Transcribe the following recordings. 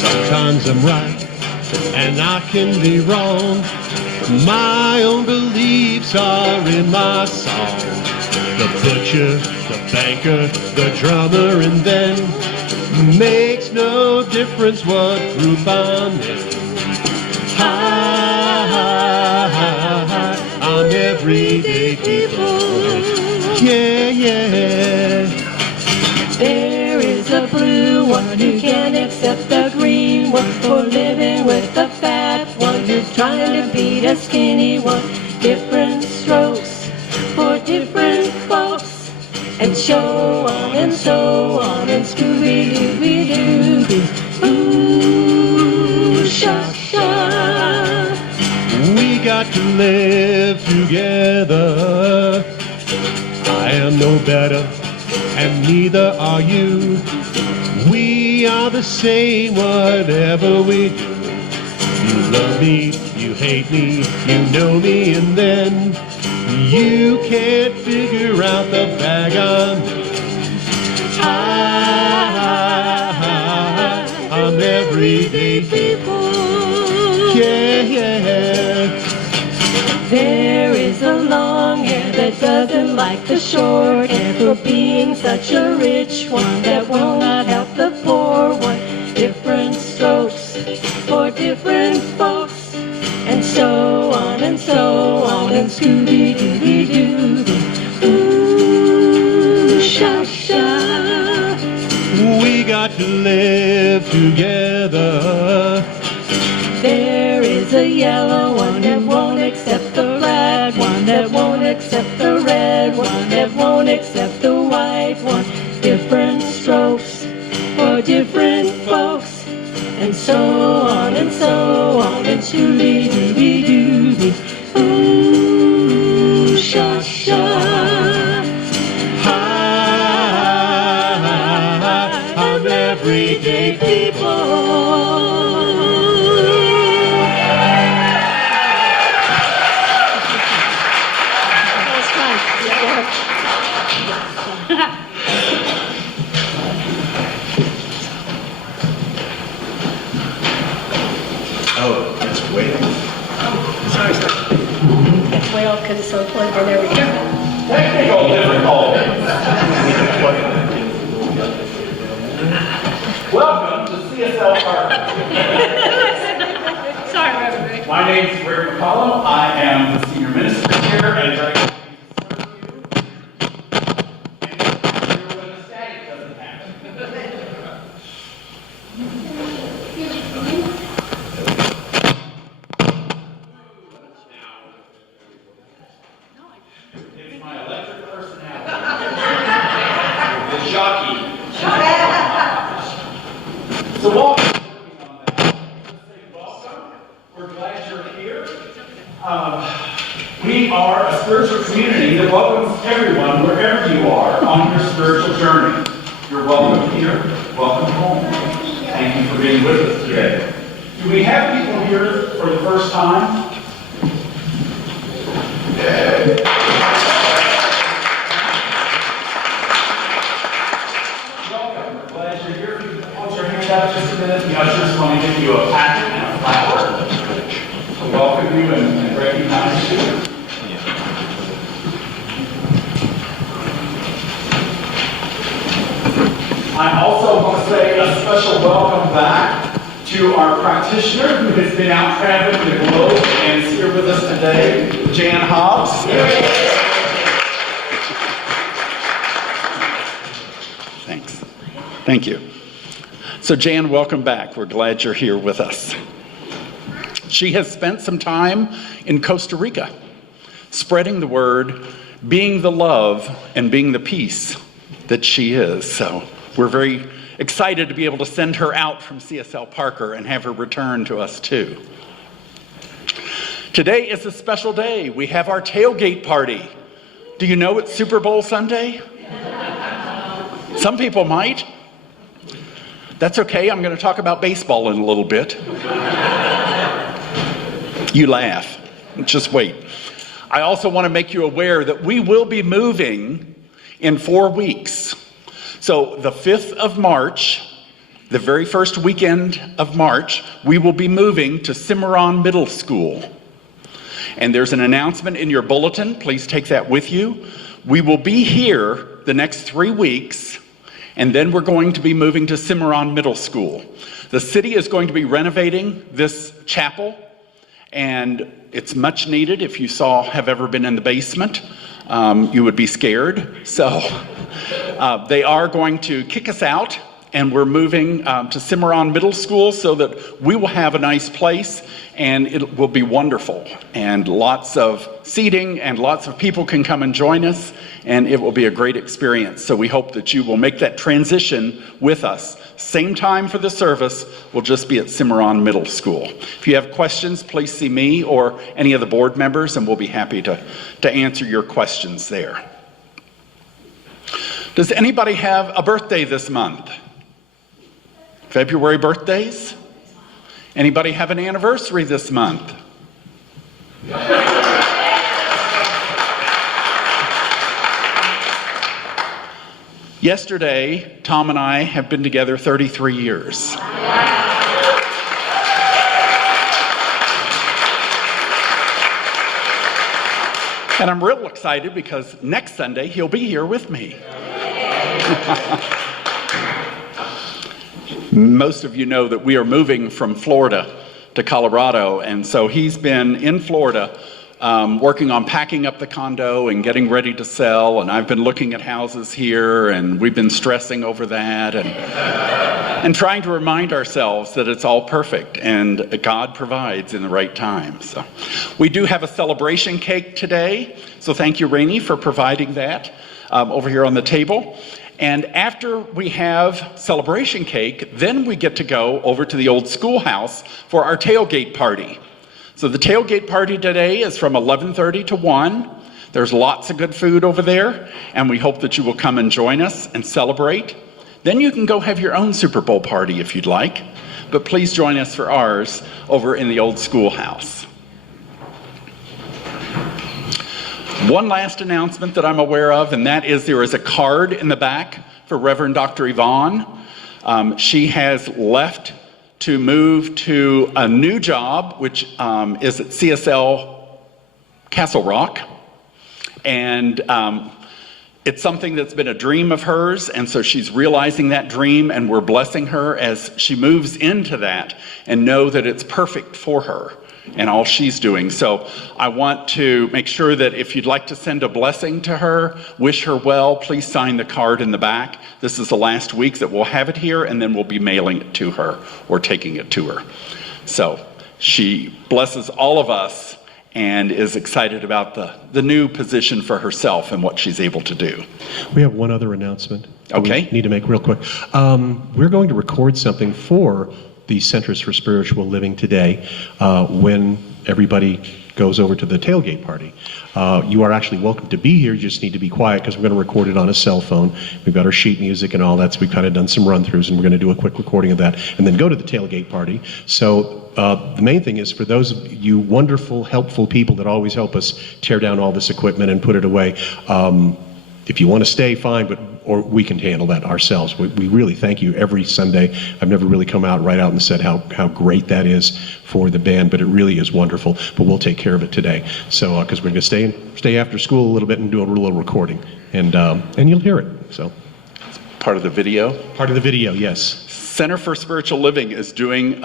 Sometimes I'm right and I can be wrong. My own beliefs are in my song. The butcher, the banker, the drummer, and then makes no difference what group I'm in. I'm everyday people. Yeah, yeah. There is a blue one who can't accept the green one, for living with the fat one who's trying to beat a skinny one. Different strokes for different folks, and so on and so on, and Scooby-Dooby-Dooby. Ooh, sha-sha. We got to live together. I am no better, and neither are you. We are the same, whatever we do. You love me, you hate me, you know me, and then you can't figure out the bag I'm in. I'm everyday people. Yeah, yeah. There is a long hair that doesn't like the short hair, for being such a rich one that will not help the poor one. Different strokes for different folks, and so on and so on, and Scooby-Dooby-Dooby. Ooh, sha-sha. We got to live together. There is a yellow one that won't accept the red one, that won't accept the red one, that won't accept the white one. Different strokes for different folks, and so on and so on, and Scooby-Dooby-Dooby. Ooh, sha-sha. I'm everyday people. Oh, that's way off. Sorry. It's way off because it's so plugged in every year. Technical difficulty. Welcome to CSL Park. Sorry, Reverend Rick. My name is Rick McCollum. I am the senior minister here, and I when the static doesn't happen. It's my electric personality. The jockey. So while we're working on that, let's say welcome. We're glad you're here. We are a spiritual community that welcomes everyone, wherever you are, on your spiritual journey. You're welcome here. Welcome home. Thank you for being with us today. Do we have people here for the first time? Welcome. We're glad you're here. If you hold your hand out just a minute, the ushers want to give you a packet and a flower to welcome you and recognize you. I also want to say a special welcome back to our practitioner who has been out traveling the globe and is here with us today, Jan Hobbs. Thanks. Thank you. So Jan, welcome back. We're glad you're here with us. She has spent some time in Costa Rica, spreading the word, being the love, and being the peace that she is. So we're very excited to be able to send her out from CSL Parker and have her return to us too. Today is a special day. We have our tailgate party. Do you know it's Super Bowl Sunday? Some people might. That's okay. I'm going to talk about baseball in a little bit. You laugh. Just wait. I also want to make you aware that we will be moving in 4 weeks. So the 5th of March, The very first weekend of March, we will be moving to Cimarron Middle School. And there's an announcement in your bulletin. Please take that with you. We will be here the next 3 weeks, and then we're going to be moving to Cimarron Middle School. The city is going to be renovating this chapel, and it's much needed. If you have ever been in the basement, you would be scared. So they are going to kick us out, and we're moving to Cimarron Middle School so that we will have a nice place, and it will be wonderful. And lots of seating, and lots of people can come and join us, and it will be a great experience. So we hope that you will make that transition with us. Same time for the service, we'll just be at Cimarron Middle School. If you have questions, please see me or any of the board members, and we'll be happy to answer your questions there. Does anybody have a birthday this month? February birthdays? Anybody have an anniversary this month? Yesterday, Tom and I have been together 33 years. And I'm real excited because next Sunday he'll be here with me. Most of you know that we are moving from Florida to Colorado, and so he's been in Florida working on packing up the condo and getting ready to sell, and I've been looking at houses here, and we've been stressing over that and trying to remind ourselves that it's all perfect and God provides in the right time. So we do have a celebration cake today, so thank you, Rainey, for providing that over here on the table. And after we have celebration cake, then we get to go over to the old schoolhouse for our tailgate party. So the tailgate party today is from 11:30 to 1. There's lots of good food over there, and we hope that you will come and join us and celebrate. Then you can go have your own Super Bowl party if you'd like, but please join us for ours over in the old schoolhouse. One last announcement that I'm aware of, and that is there is a card in the back for Reverend Dr. Yvonne. She has left to move to a new job, which is at CSL Castle Rock. And it's something that's been a dream of hers, and so she's realizing that dream, and we're blessing her as she moves into that and know that it's perfect for her and all she's doing. So I want to make sure that if you'd like to send a blessing to her, wish her well, please sign the card in the back. This is the last week that we'll have it here, and then we'll be mailing it to her or taking it to her. So she blesses all of us and is excited about the new position for herself and what she's able to do. We have one other announcement. Okay. We need to make real quick. We're going to record something for the Centers for Spiritual Living today when everybody goes over to the tailgate party. You are actually welcome to be here. You just need to be quiet because we're going to record it on a cell phone. We've got our sheet music and all that, so we've kind of done some run-throughs, and we're going to do a quick recording of that and then go to the tailgate party. So the main thing is for those of you wonderful, helpful people that always help us tear down all this equipment and put it away, if you want to stay, fine, or we can handle that ourselves. We really thank you every Sunday. I've never really come out right out and said how great that is for the band, but it really is wonderful. But we'll take care of it today. So because we're going to stay after school a little bit and do a little recording, and you'll hear it. So Part of the video? Part of the video, yes. Center for Spiritual Living is doing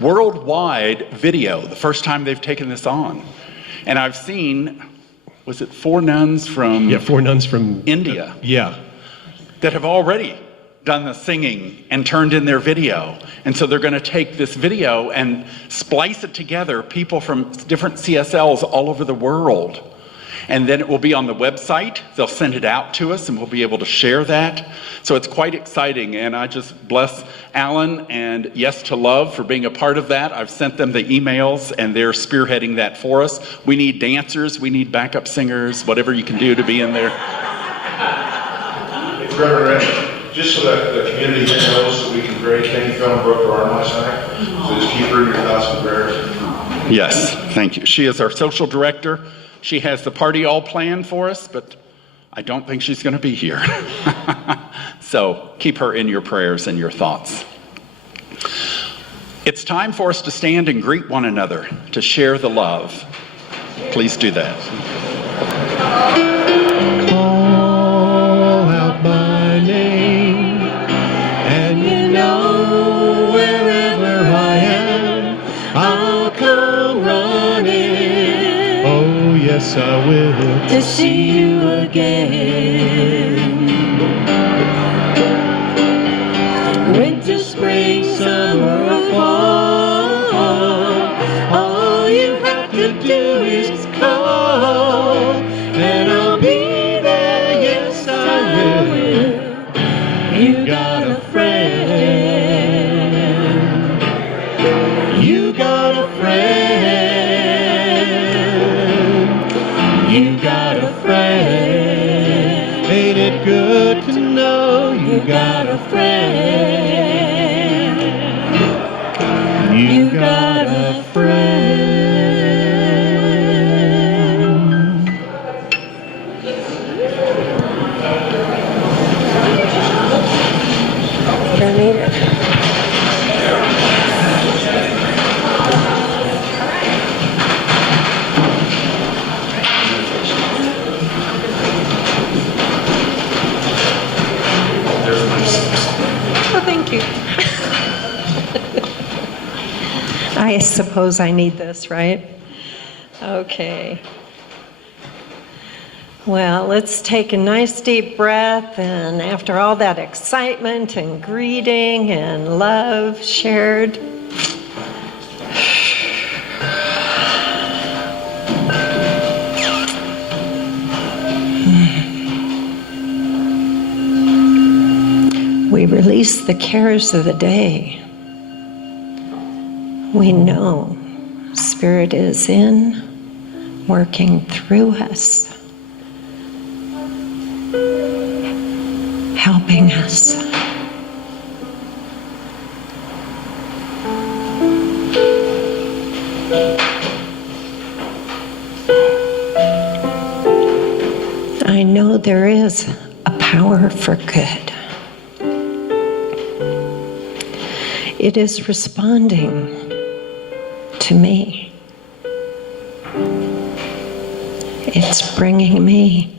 worldwide video, the first time they've taken this on. And I've seen, was it 4 nuns from... Yeah, 4 nuns from... India. Yeah. That have already done the singing and turned in their video. And so they're going to take this video and splice it together, people from different CSLs all over the world. And then it will be on the website. They'll send it out to us and we'll be able to share that. So it's quite exciting. And I just bless Alan and Yes to Love for being a part of that. I've sent them the emails and they're spearheading that for us. We need dancers, we need backup singers, whatever you can do to be in there. Reverend, just so that the community knows that we can pray, can you film Brooke Barn last night? So just keep her in your thoughts and prayers. Yes, thank you. She is our social director. She has the party all planned for us, but I don't think she's going to be here. So keep her in your prayers and your thoughts. It's time for us to stand and greet one another, to share the love. Please do that. Call out my name, and you know wherever I am, I'll come running. Oh, yes, I will. To see you again. Winter, spring, summer, or fall, all you have to do is call, and I'll be there, yes I will. You got a friend. You got a friend. You got a friend. Ain't it good to know You got a friend. you got a friend? Don't need it. Oh, thank you. I suppose I need this, right? Okay. Well, let's take a nice deep breath, and after all that excitement and greeting and love shared, we release the cares of the day. We know Spirit is in, working through us, helping us. I know there is a power for good. It is responding to me. It's bringing me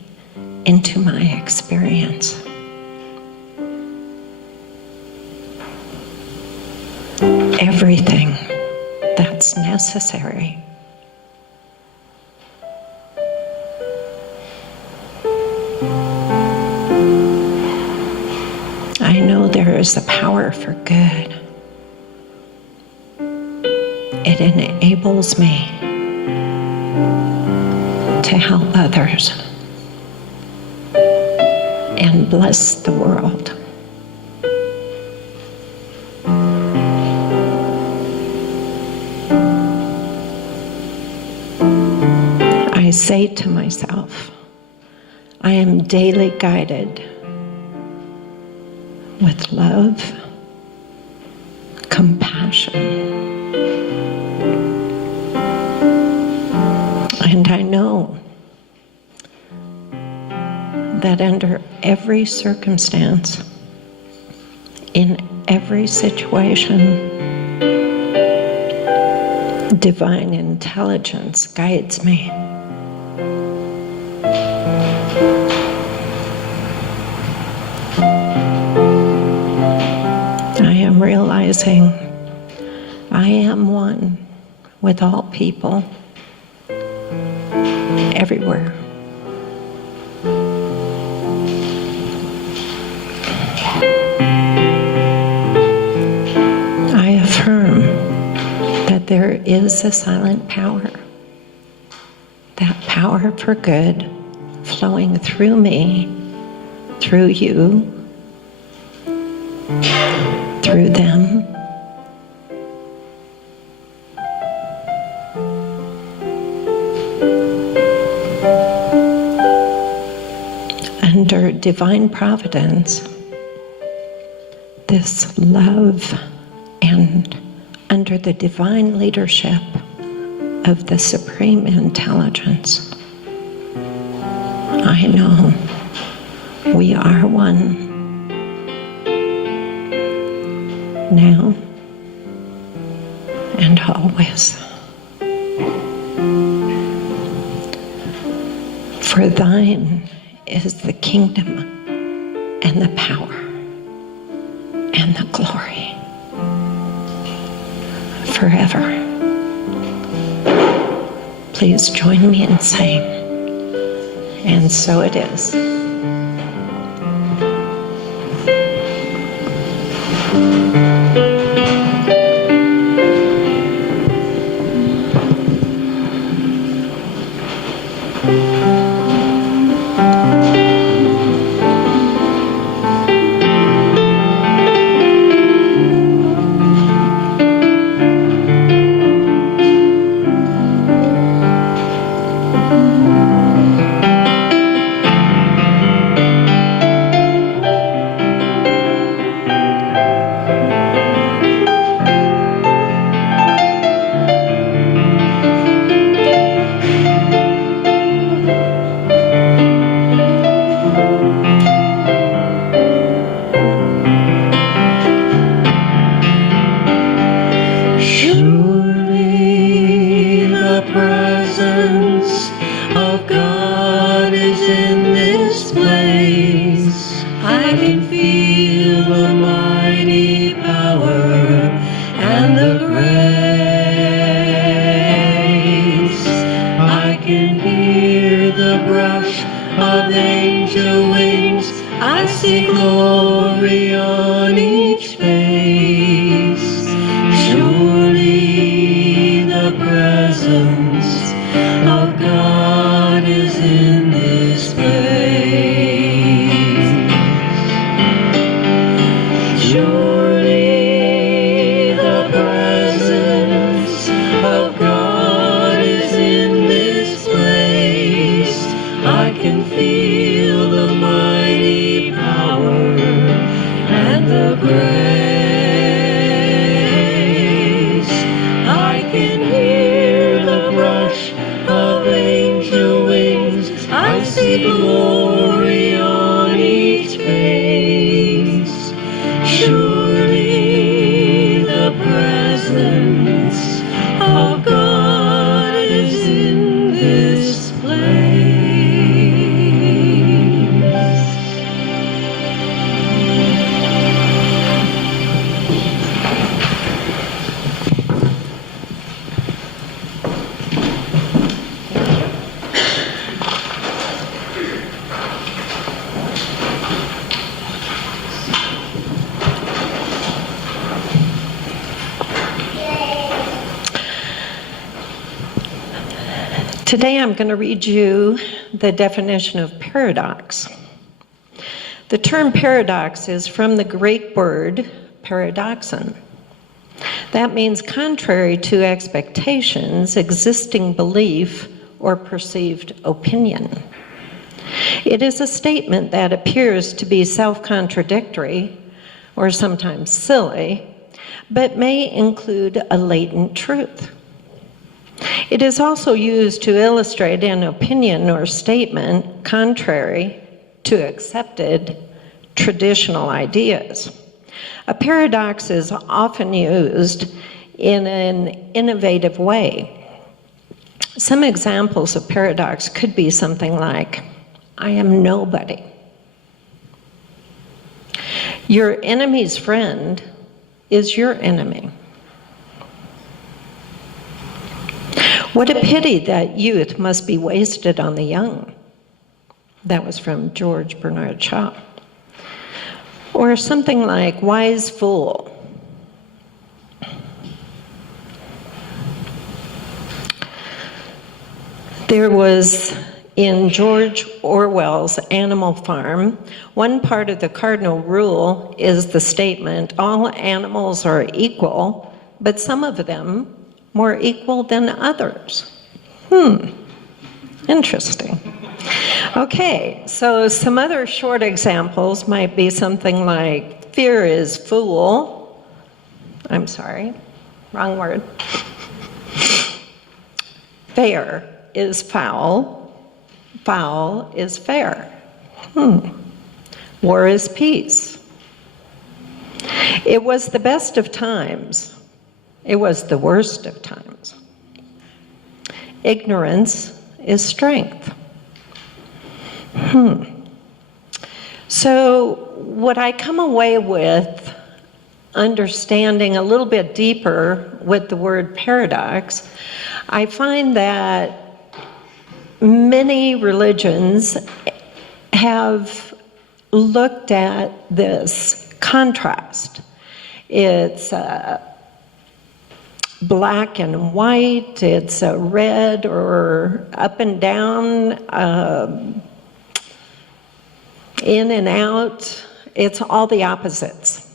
into my experience. Everything that's necessary. I know there is a power for good. It enables me to help others and bless the world. I say to myself, I am daily guided with love, compassion, and I know that under every circumstance, in every situation, divine intelligence guides me. I am realizing I am one with all people, everywhere. I affirm that there is a silent power, that power for good flowing through me, through you, through them. Under divine providence, this love, and under the divine leadership of the Supreme Intelligence, I know we are one now and always. For thine is the kingdom and the power and the glory forever. Please join me in saying, and so it is. Today I'm going to read you the definition of paradox. The term paradox is from the Greek word paradoxon. That means contrary to expectations, existing belief, or perceived opinion. It is a statement that appears to be self-contradictory or sometimes silly, but may include a latent truth. It is also used to illustrate an opinion or statement contrary to accepted traditional ideas. A paradox is often used in an innovative way. Some examples of paradox could be something like, I am nobody. Your enemy's friend is your enemy. What a pity that youth must be wasted on the young. That was from George Bernard Shaw. Or something like, wise fool. There was, in George Orwell's Animal Farm, one part of the cardinal rule is the statement, all animals are equal, but some of them more equal than others. Interesting. Okay, so some other short examples might be something like, fear is fool. I'm sorry, wrong word. Fair is foul. Foul is fair. War is peace. It was the best of times. It was the worst of times. Ignorance is strength. So what I come away with, understanding a little bit deeper with the word paradox, I find that many religions have looked at this contrast. It's black and white, it's red or up and down, in and out. It's all the opposites.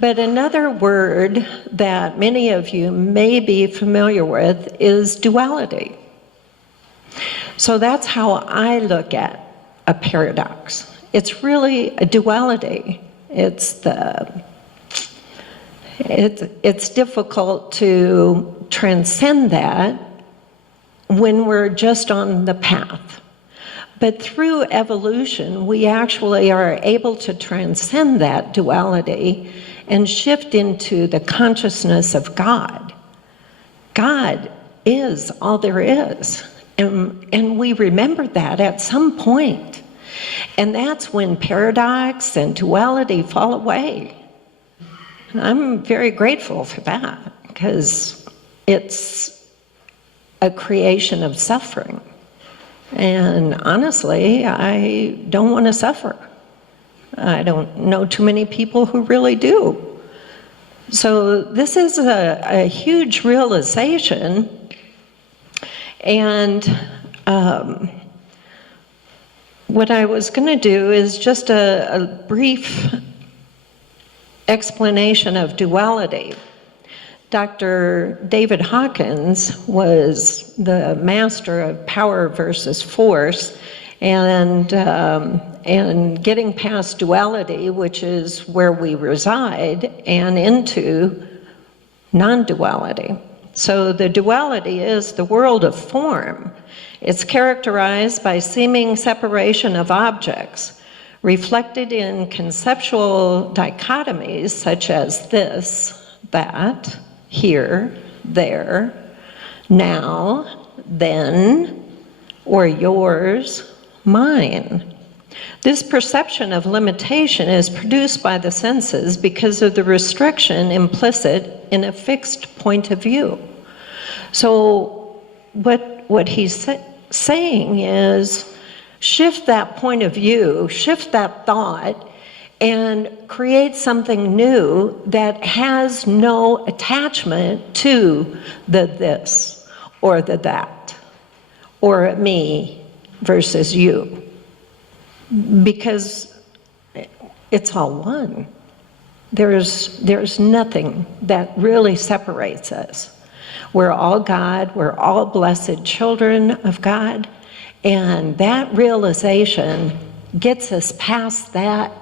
But another word that many of you may be familiar with is duality. So that's how I look at a paradox. It's really a duality. It's difficult to transcend that when we're just on the path. But through evolution, we actually are able to transcend that duality and shift into the consciousness of God. God is all there is. And we remember that at some point. And that's when paradox and duality fall away. And I'm very grateful for that, because it's a creation of suffering. And honestly, I don't want to suffer. I don't know too many people who really do. So this is a huge realization. And what I was going to do is just a brief explanation of duality. Dr. David Hawkins was the master of power versus force, and getting past duality, which is where we reside, and into non-duality. So the duality is the world of form. It's characterized by seeming separation of objects, reflected in conceptual dichotomies such as this, that, here, there, now, then, or yours, mine. This perception of limitation is produced by the senses because of the restriction implicit in a fixed point of view. So what he's saying is, shift that point of view, shift that thought, and create something new that has no attachment to the this or the that, or me versus you, because it's all one. There's nothing that really separates us. We're all God, we're all blessed children of God, and that realization gets us past that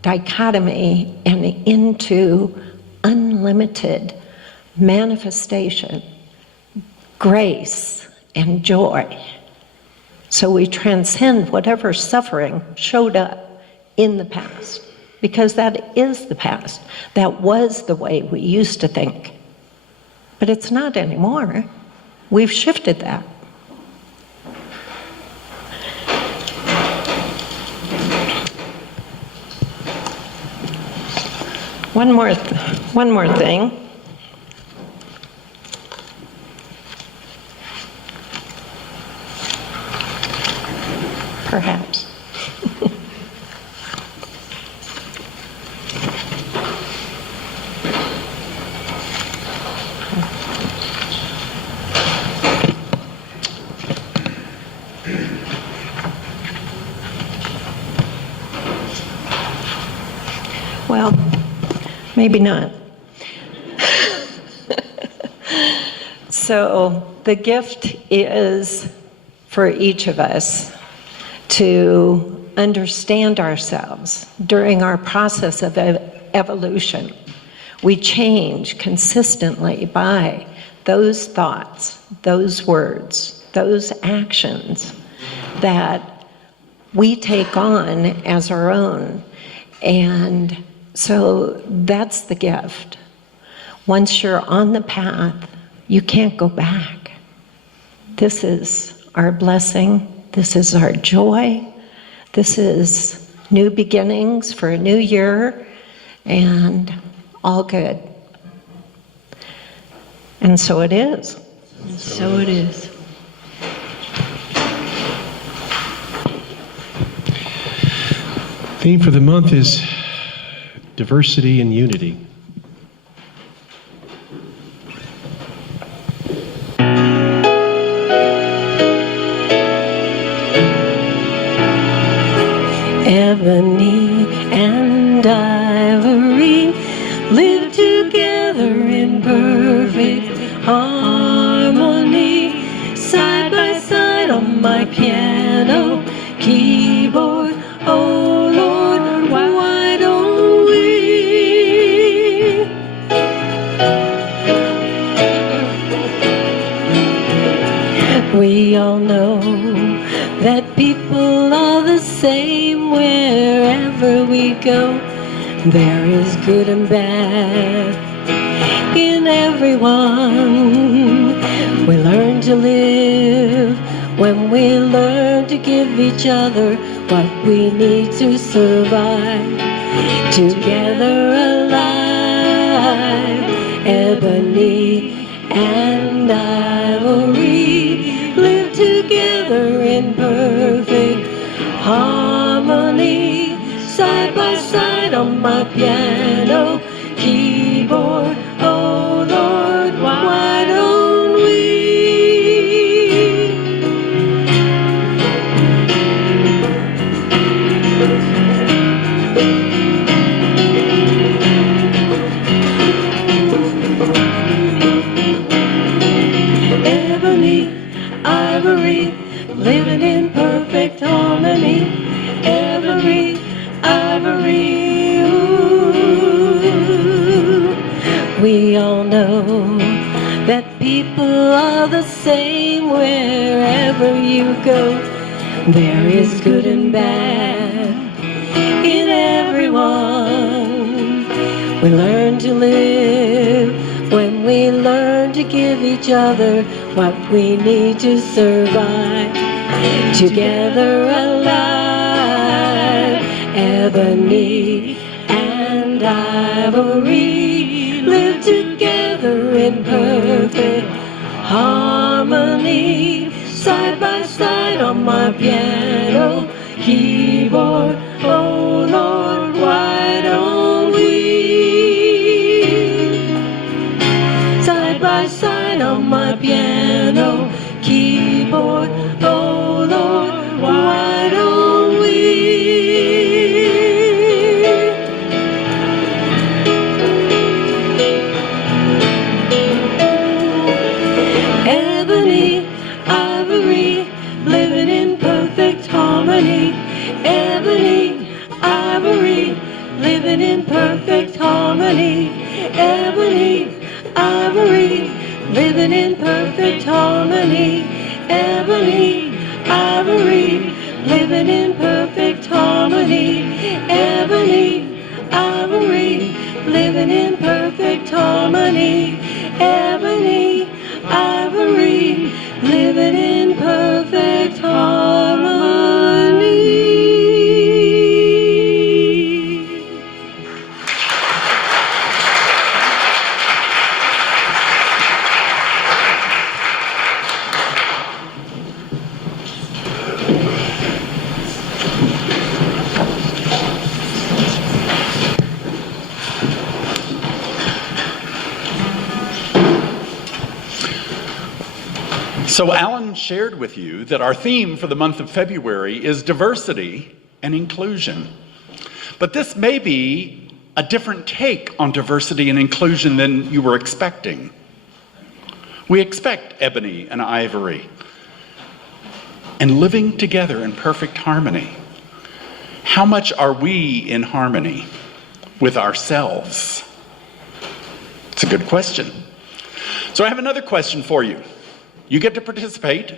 dichotomy and into unlimited manifestation, grace, and joy. So we transcend whatever suffering showed up in the past, because that is the past. That was the way we used to think. But it's not anymore. We've shifted that. One more thing. Perhaps. Well, maybe not. So the gift is for each of us to understand ourselves during our process of evolution. We change consistently by those thoughts, those words, those actions that we take on as our own. And So that's the gift. Once you're on the path, you can't go back. This is our blessing. This is our joy. This is new beginnings for a new year, and all good. And so it is. So it is. Theme for the month is diversity and unity. Ebony and ivory live together in perfect harmony, side by side on my piano keyboard. Oh Lord, why don't we? We all know that people are the same wherever we go. There is good and bad in everyone. We learn to live when we learn to give each other what we need to survive. Together alive, ebony and ivory live together in perfect harmony, side by side on my piano keyboard. Oh Lord, why don't we? Ebony, ivory, living in perfect harmony. Every ivory, ooh. We all know that people are the same wherever you go. There is good and bad in everyone. We learn to live when we learn to give each other what we need to survive. Together alive, ebony and ivory live together in perfect harmony, side by side on my piano keyboard. Oh Lord, why don't we? Side by side on my piano keyboard. Oh Lord, why don't we? Ebony, ivory, living in perfect harmony. Ebony, ivory, living in perfect harmony. Ebony, ivory, living in perfect harmony. Ebony, ivory, living in perfect harmony. Ebony, ivory, living in perfect harmony. Ebony, ivory, living in perfect harmony. So Alan shared with you that our theme for the month of February is diversity and inclusion. But this may be a different take on diversity and inclusion than you were expecting. We expect ebony and ivory and living together in perfect harmony. How much are we in harmony with ourselves? It's a good question. So I have another question for you. You get to participate.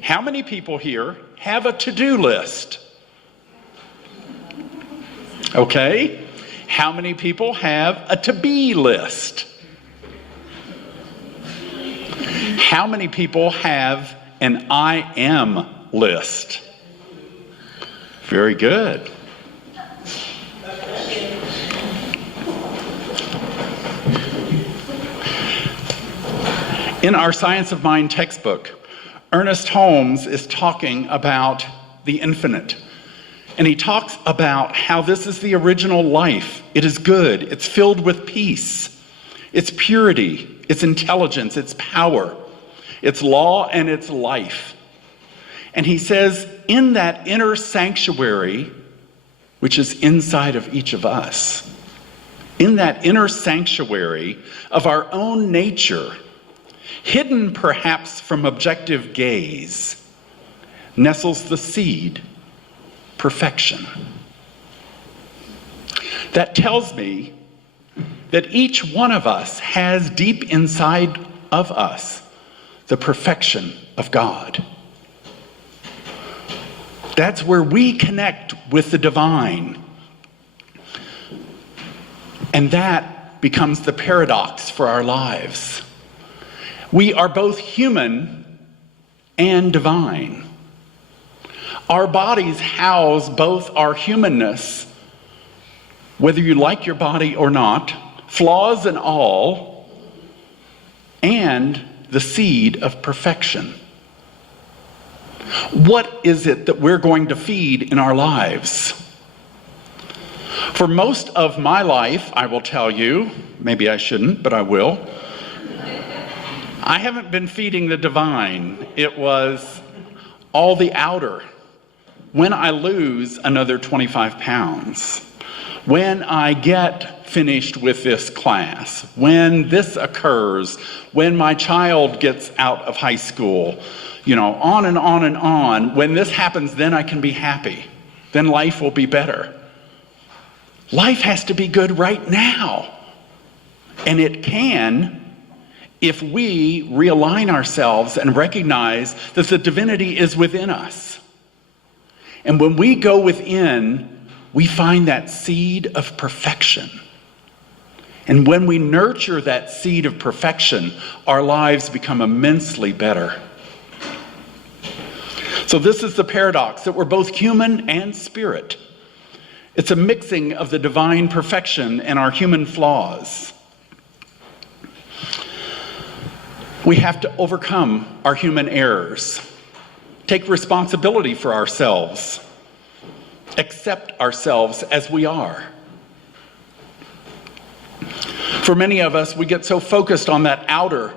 How many people here have a to-do list? Okay. How many people have a to-be list? How many people have an I am list? Very good. In our Science of Mind textbook, Ernest Holmes is talking about the infinite. And he talks about how this is the original life. It is good. It's filled with peace. Its purity, its intelligence, its power, its law, and its life. And he says, in that inner sanctuary, which is inside of each of us, in that inner sanctuary of our own nature, hidden perhaps from objective gaze, nestles the seed, perfection. That tells me that each one of us has deep inside of us the perfection of God. That's where we connect with the divine. And that becomes the paradox for our lives. We are both human and divine. Our bodies house both our humanness, whether you like your body or not, flaws and all, and the seed of perfection. What is it that we're going to feed in our lives? For most of my life, I will tell you, maybe I shouldn't, but I will, I haven't been feeding the divine. It was all the outer. When I lose another 25 pounds, when I get finished with this class, when this occurs, when my child gets out of high school, on and on and on. When this happens, then I can be happy. Then life will be better. Life has to be good right now. And it can if we realign ourselves and recognize that the divinity is within us. And when we go within, we find that seed of perfection. And when we nurture that seed of perfection, our lives become immensely better. So this is the paradox, that we're both human and spirit. It's a mixing of the divine perfection and our human flaws. We have to overcome our human errors, take responsibility for ourselves, accept ourselves as we are. For many of us, we get so focused on that outer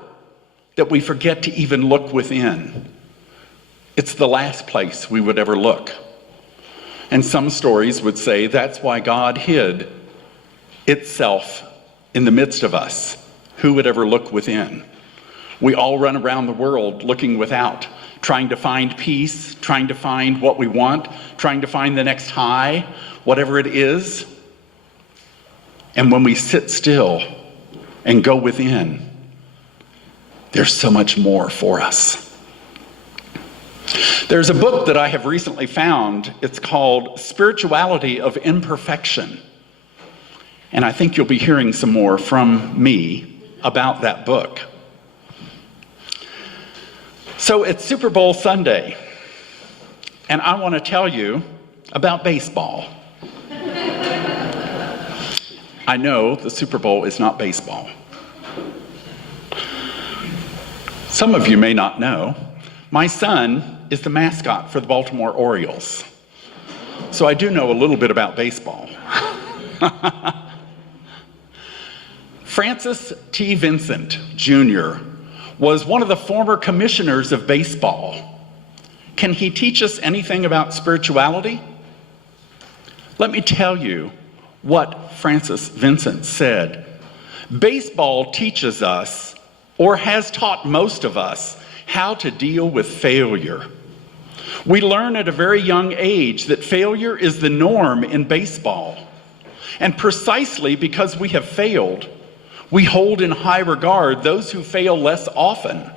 that we forget to even look within. It's the last place we would ever look. And some stories would say that's why God hid itself in the midst of us. Who would ever look within? We all run around the world looking without, trying to find peace, trying to find what we want, trying to find the next high, whatever it is. And when we sit still and go within, there's so much more for us. There's a book that I have recently found. It's called Spirituality of Imperfection. And I think you'll be hearing some more from me about that book. So it's Super Bowl Sunday, and I want to tell you about baseball. I know the Super Bowl is not baseball. Some of you may not know, my son is the mascot for the Baltimore Orioles. So I do know a little bit about baseball. Francis T. Vincent, Jr., was one of the former commissioners of baseball. Can he teach us anything about spirituality? Let me tell you what Francis Vincent said. Baseball teaches us, or has taught most of us, how to deal with failure. We learn at a very young age that failure is the norm in baseball. And precisely because we have failed, we hold in high regard those who fail less often.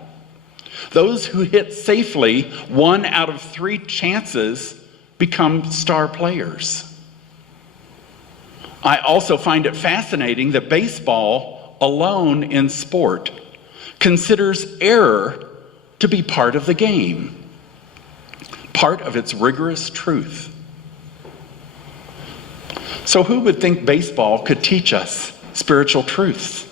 Those who hit safely 1 out of 3 chances become star players. I also find it fascinating that baseball, alone in sport, considers error to be part of the game, part of its rigorous truth. So who would think baseball could teach us spiritual truths?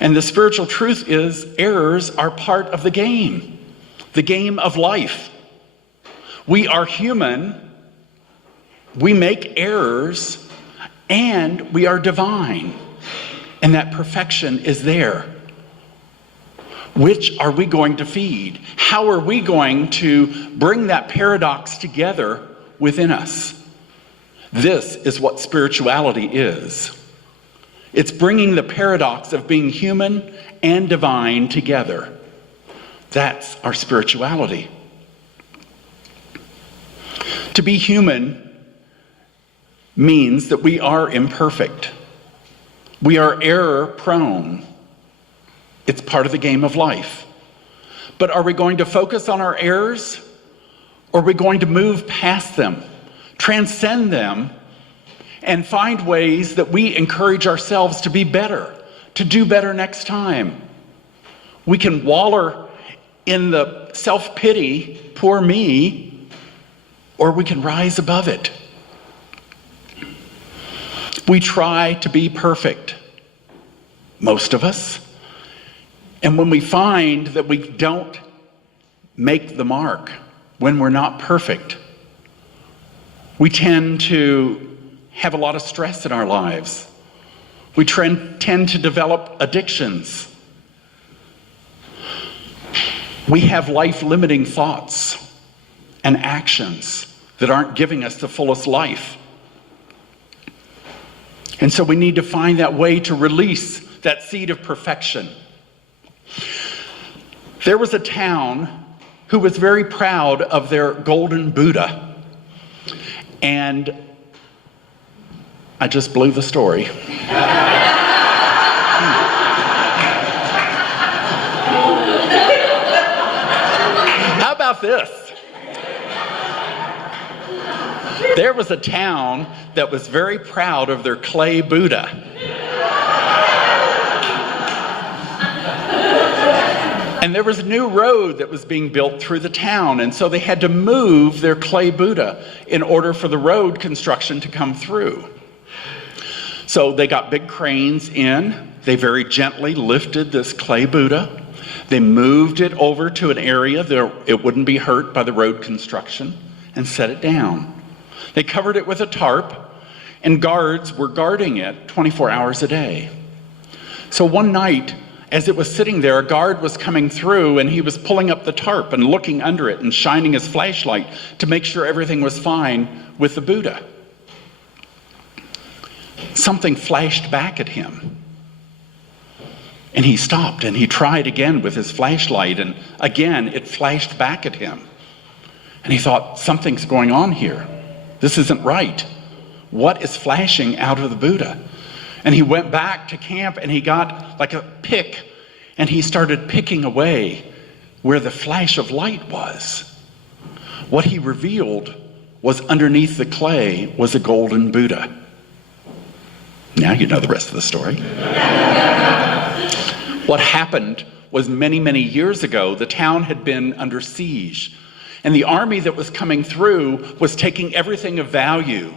And the spiritual truth is errors are part of the game of life. We are human, we make errors, and we are divine. And that perfection is there. Which are we going to feed? How are we going to bring that paradox together within us? This is what spirituality is. It's bringing the paradox of being human and divine together. That's our spirituality. To be human means that we are imperfect. We are error prone. It's part of the game of life. But are we going to focus on our errors? Or are we going to move past them, transcend them, and find ways that we encourage ourselves to be better, to do better next time? We can wallow in the self-pity, poor me, or we can rise above it. We try to be perfect, most of us. And when we find that we don't make the mark, when we're not perfect, we tend to have a lot of stress in our lives. We tend to develop addictions. We have life-limiting thoughts and actions that aren't giving us the fullest life. And so we need to find that way to release that seed of perfection. There was a town who was very proud of their golden Buddha. And I just blew the story. How about this? There was a town that was very proud of their clay Buddha. And there was a new road that was being built through the town, and so they had to move their clay Buddha in order for the road construction to come through. So they got big cranes in, they very gently lifted this clay Buddha, they moved it over to an area that it wouldn't be hurt by the road construction, and set it down. They covered it with a tarp, and guards were guarding it 24 hours a day. So one night, as it was sitting there, a guard was coming through, and he was pulling up the tarp and looking under it and shining his flashlight to make sure everything was fine with the Buddha. Something flashed back at him. And he stopped and he tried again with his flashlight, and again it flashed back at him. And he thought, something's going on here. This isn't right. What is flashing out of the Buddha? And he went back to camp and he got like a pick and he started picking away where the flash of light was. What he revealed was underneath the clay was a golden Buddha. Now you know the rest of the story. What happened was many, many years ago, the town had been under siege. And the army that was coming through was taking everything of value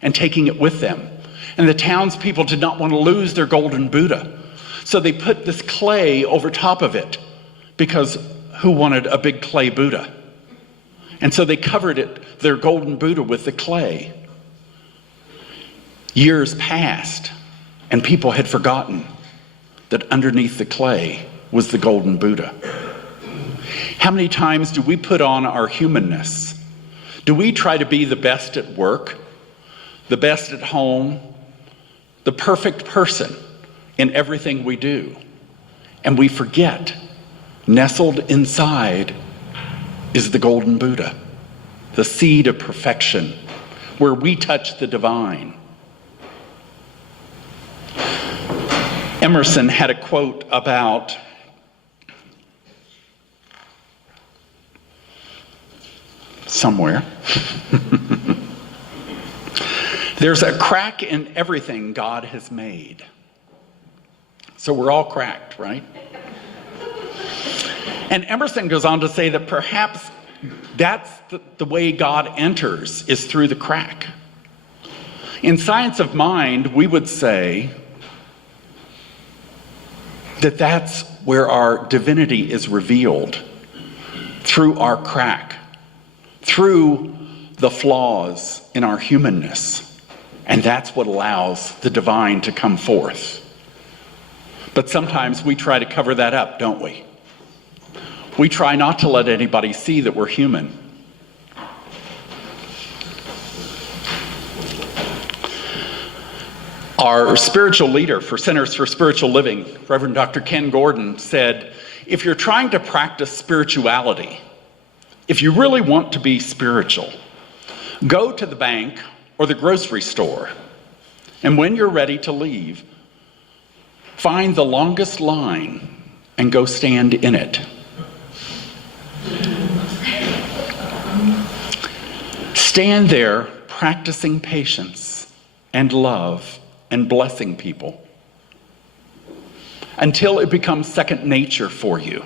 and taking it with them. And the townspeople did not want to lose their golden Buddha. So they put this clay over top of it, because who wanted a big clay Buddha? And so they covered it, their golden Buddha, with the clay. Years passed, and people had forgotten that underneath the clay was the golden Buddha. How many times do we put on our humanness? Do we try to be the best at work, the best at home, the perfect person in everything we do? And we forget, nestled inside is the golden Buddha, the seed of perfection, where we touch the divine. Emerson had a quote about somewhere. There's a crack in everything God has made. So we're all cracked, right? And Emerson goes on to say that perhaps that's the way God enters, is through the crack. In Science of Mind, we would say that that's where our divinity is revealed, through our crack, through the flaws in our humanness. And that's what allows the divine to come forth. But sometimes we try to cover that up, don't we? We try not to let anybody see that we're human. Our spiritual leader for Centers for Spiritual Living, Reverend Dr. Ken Gordon, said, if you're trying to practice spirituality, if you really want to be spiritual, go to the bank or the grocery store, and when you're ready to leave, find the longest line and go stand in it. Stand there practicing patience and love and blessing people until it becomes second nature for you.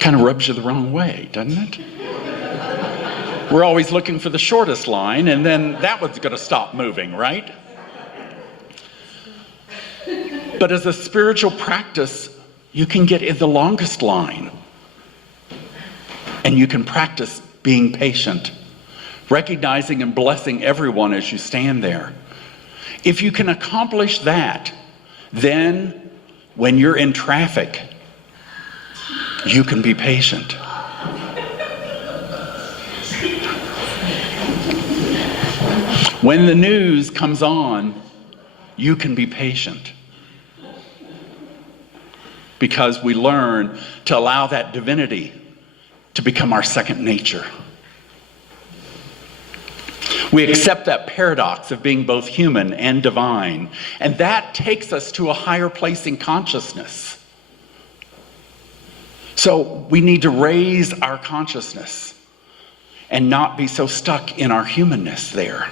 Kind of rubs you the wrong way, doesn't it? We're always looking for the shortest line, and then that one's going to stop moving, right? But as a spiritual practice, you can get in the longest line, and you can practice being patient, recognizing and blessing everyone as you stand there. If you can accomplish that, then when you're in traffic, you can be patient. When the news comes on, you can be patient. Because we learn to allow that divinity to become our second nature. We accept that paradox of being both human and divine, and that takes us to a higher place in consciousness. So we need to raise our consciousness and not be so stuck in our humanness there.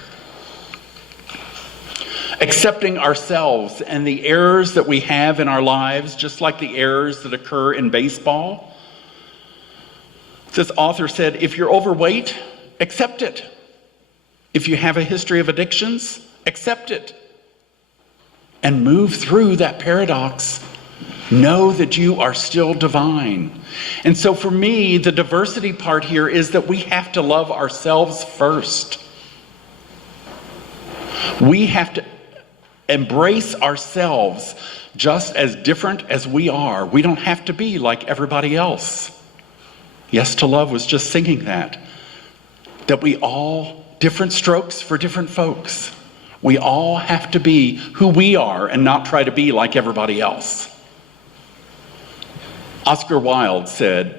Accepting ourselves and the errors that we have in our lives, just like the errors that occur in baseball. This author said, if you're overweight, accept it. If you have a history of addictions, accept it. And move through that paradox. Know that you are still divine. And so for me, the diversity part here is that we have to love ourselves first. We have to embrace ourselves just as different as we are. We don't have to be like everybody else. Yes to Love was just singing that we all, different strokes for different folks. We all have to be who we are and not try to be like everybody else. Oscar Wilde said,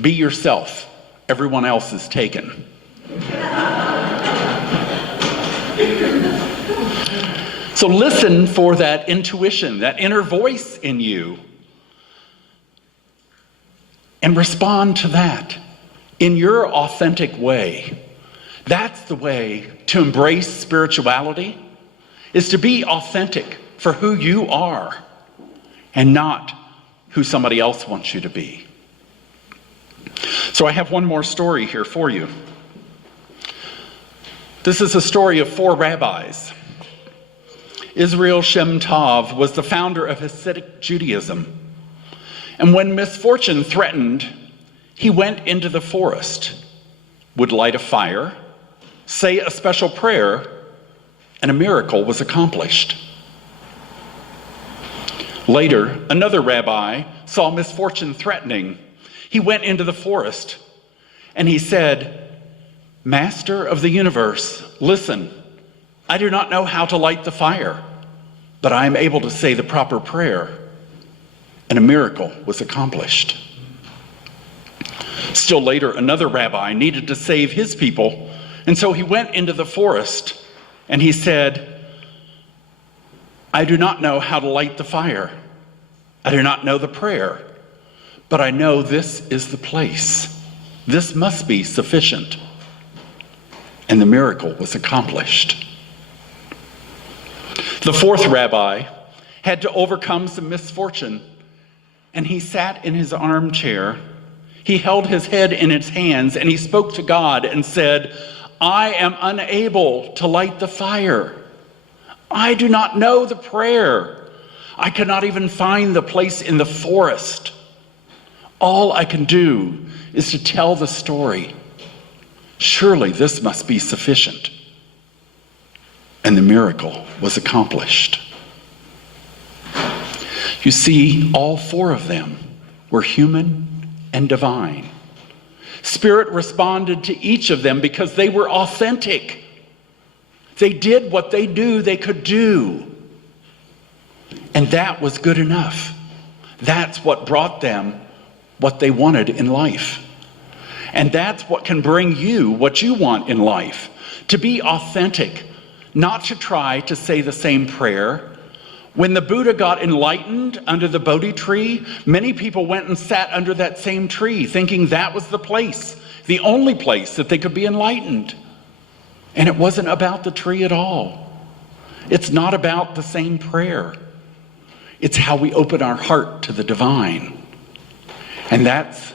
be yourself, everyone else is taken. So listen for that intuition, that inner voice in you, and respond to that in your authentic way. That's the way to embrace spirituality, is to be authentic for who you are and not who somebody else wants you to be. So I have one more story here for you. This is a story of 4 rabbis. Israel Shem Tov was the founder of Hasidic Judaism. And when misfortune threatened, he went into the forest, would light a fire, say a special prayer, and a miracle was accomplished. Later, another rabbi saw misfortune threatening. He went into the forest and he said, Master of the universe, listen, I do not know how to light the fire, but I am able to say the proper prayer, and a miracle was accomplished. Still later, another rabbi needed to save his people, and so he went into the forest and he said, I do not know how to light the fire. I do not know the prayer, but I know this is the place. This must be sufficient. and the miracle was accomplished. The fourth rabbi had to overcome some misfortune, and he sat in his armchair. He held his head in his hands, and he spoke to God and said, I am unable to light the fire. I do not know the prayer. I cannot even find the place in the forest. All I can do is to tell the story. Surely this must be sufficient. And the miracle was accomplished. You see, all four of them were human and divine. Spirit responded to each of them because they were authentic. They did what they knew they could do. And that was good enough. That's what brought them what they wanted in life. And that's what can bring you what you want in life. To be authentic, not to try to say the same prayer. When the Buddha got enlightened under the Bodhi tree, many people went and sat under that same tree thinking that was the place, the only place that they could be enlightened. And it wasn't about the tree at all. It's not about the same prayer. It's how we open our heart to the divine. And that's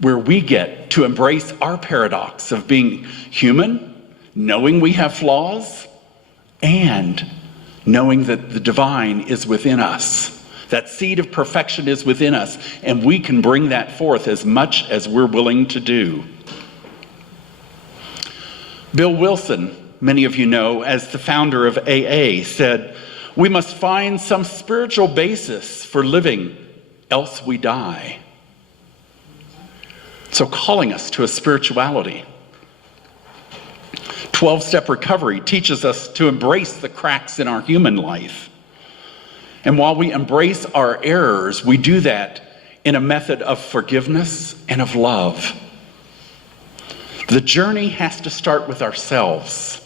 where we get to embrace our paradox of being human, knowing we have flaws, and knowing that the divine is within us. That seed of perfection is within us, and we can bring that forth as much as we're willing to do. Bill Wilson, many of you know, as the founder of AA, said, we must find some spiritual basis for living, else we die. So calling us to a spirituality. 12-step recovery teaches us to embrace the cracks in our human life. And while we embrace our errors, we do that in a method of forgiveness and of love. The journey has to start with ourselves.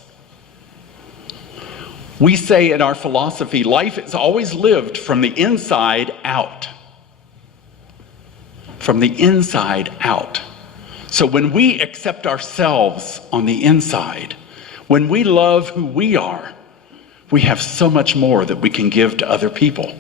We say in our philosophy, life is always lived from the inside out. From the inside out. So when we accept ourselves on the inside, when we love who we are, we have so much more that we can give to other people.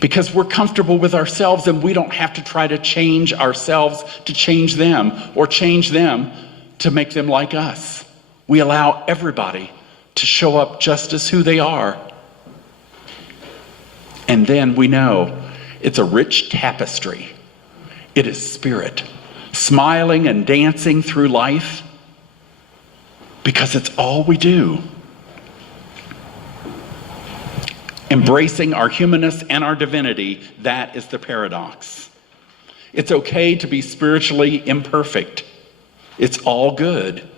Because we're comfortable with ourselves and we don't have to try to change ourselves to change them or change them to make them like us. We allow everybody to show up just as who they are. And then we know it's a rich tapestry. It is spirit, smiling and dancing through life because it's all we do. Embracing our humanness and our divinity, that is the paradox. It's okay to be spiritually imperfect. It's all good.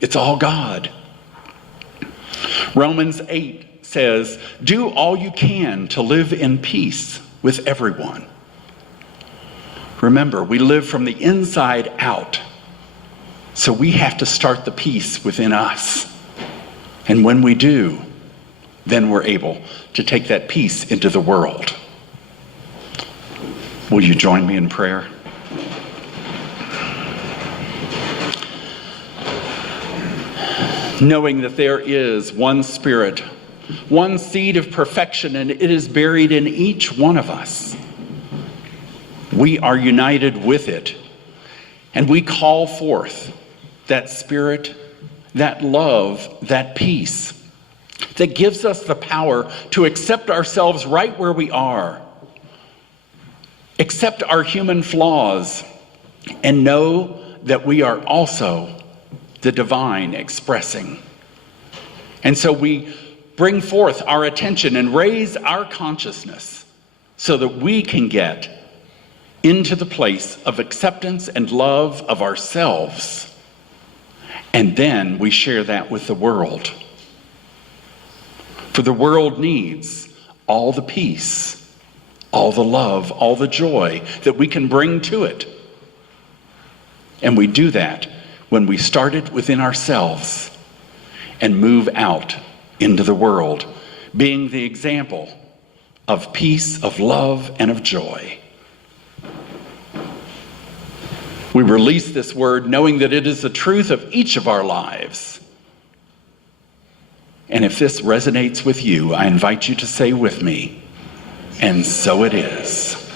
It's all God. Romans 8 says, do all you can to live in peace with everyone. Remember, we live from the inside out. So we have to start the peace within us. And when we do, then we're able to take that peace into the world. Will you join me in prayer? Knowing that there is one Spirit, one seed of perfection, and it is buried in each one of us. We are united with it, and we call forth that Spirit, that love, that peace that gives us the power to accept ourselves right where we are, accept our human flaws, and know that we are also the divine expressing. And so we bring forth our attention and raise our consciousness so that we can get into the place of acceptance and love of ourselves. And then we share that with the world. For the world needs all the peace, all the love, all the joy that we can bring to it. And we do that when we start it within ourselves and move out into the world, being the example of peace, of love, and of joy. We release this word knowing that it is the truth of each of our lives. And if this resonates with you, I invite you to say with me, and so it is.